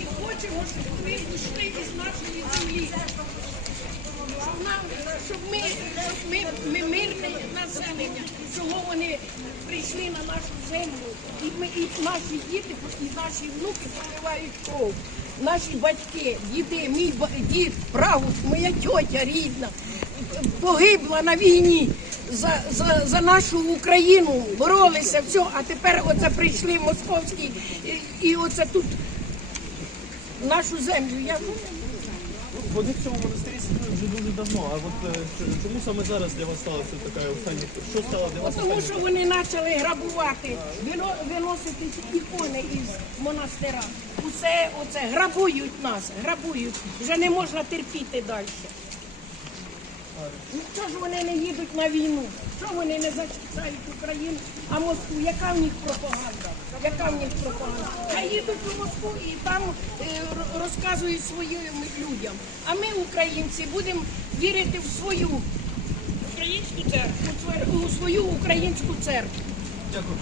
І хочемо, щоб ви йшли із нашої землі. Щоб, ми, щоб ми, ми мирне населення, чого вони прийшли на нашу землю, і, ми, і наші діти, і наші внуки проливають кров. Наші батьки, діди, мій дід, правус, моя тьотя рідна, погибла на війні за, за, за нашу Україну, боролися, все, а тепер оце прийшли московські і, і оце тут нашу землю. Я Вони в цьому монастирі сиділи вже дуже давно. А от е, чому саме зараз для вас сталося така остання? Що стало для вас Тому що вони почали грабувати, вино- виносити ікони із монастира. Усе оце грабують нас, грабують. Вже не можна терпіти далі. Ну чого ж вони не їдуть на війну? Чого вони не захищають Україну, а Москву? Яка в них пропаганда? Яка в них пропаганда? А їдуть у Москву і там е, розказують своїм людям. А ми, українці, будемо вірити в свою українську церкву, у свою українську церкву. Дякую.